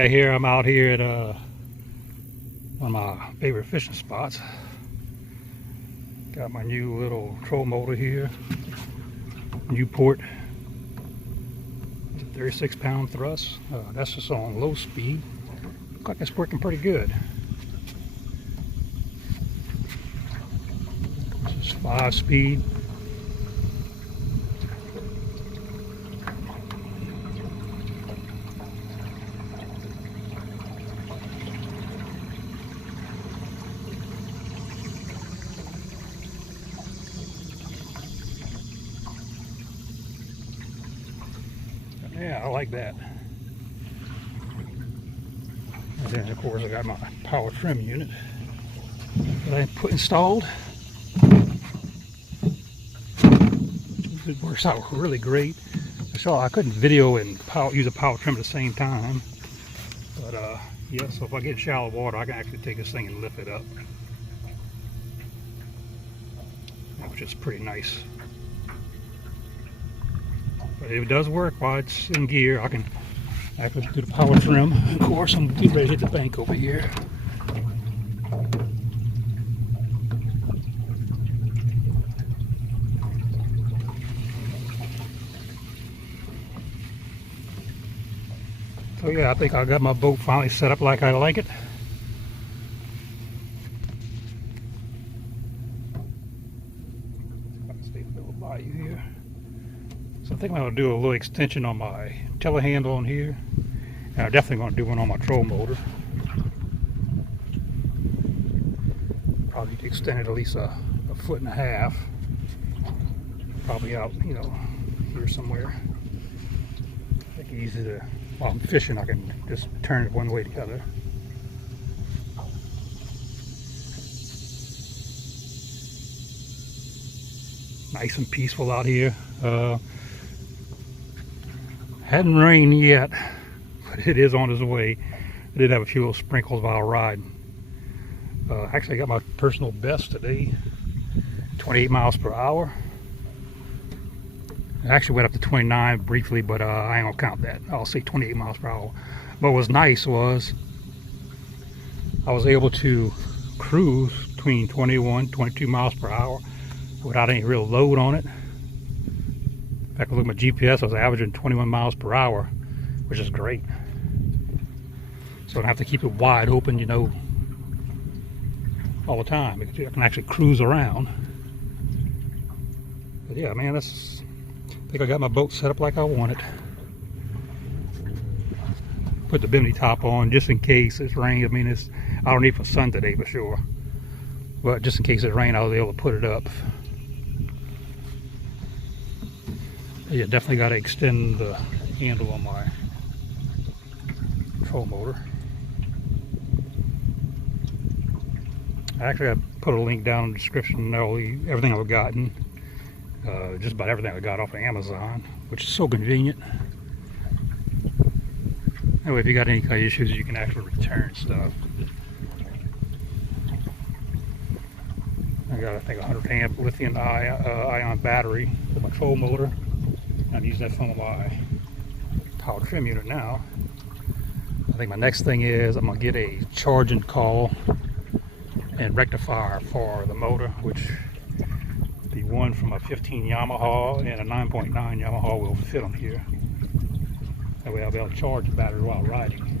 Okay, here I'm out here at one of my favorite fishing spots. Got my new little troll motor here, Newport, 36-pound thrust. That's just on low speed. Looks like it's working pretty good. This is 5-speed. Yeah, I like that. And then of course I got my power trim unit that I put installed. It works out really great. So I couldn't video and use a power trim at the same time. But yeah, so if I get shallow water, I can actually take this thing and lift it up, which is pretty nice. But it does work while it's in gear. I can actually do the power trim. Of course, I'm getting ready to hit the bank over here. So yeah, I think I got my boat finally set up like I like it. Stay a little by you here. So I think I'm going to do a little extension on my telehandle on here. And I'm definitely going to do one on my troll motor. Probably need to extend it at least a 1.5 feet. Probably out, you know, here somewhere. I think it's easy to, while I'm fishing, I can just turn it one way or the other. Nice and peaceful out here. Hadn't rained yet, but it is on its way. I did have a few little sprinkles while riding. Actually, I got my personal best today, 28 miles per hour. I actually went up to 29 briefly, but I ain't gonna count that. I'll say 28 miles per hour. But what was nice was I was able to cruise between 21, 22 miles per hour without any real load on it. In fact, I look at my GPS, I was averaging 21 miles per hour, which is great. So I don't have to keep it wide open, you know, all the time. I can actually cruise around. But yeah, man, I think I got my boat set up like I want it. Put the bimini top on just in case it's rain. I mean, I don't need for sun today for sure. But just in case it rained, I was able to put it up. Yeah, definitely got to extend the handle on my troll motor. I actually put a link down in the description of everything I've gotten. Just about everything I got off of Amazon, which is so convenient. Anyway, if you got any kind of issues, you can actually return stuff. I got, I think, a 100-amp lithium-ion battery for my troll motor. I'm using that for my power trim unit now. I think my next thing is I'm gonna get a charging coil and rectifier for the motor, which the one from a 15 Yamaha and a 9.9 Yamaha will fit them here. That way I'll be able to charge the battery while riding.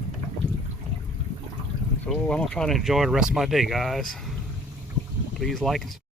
So I'm gonna try to enjoy the rest of my day, guys. Please like and subscribe.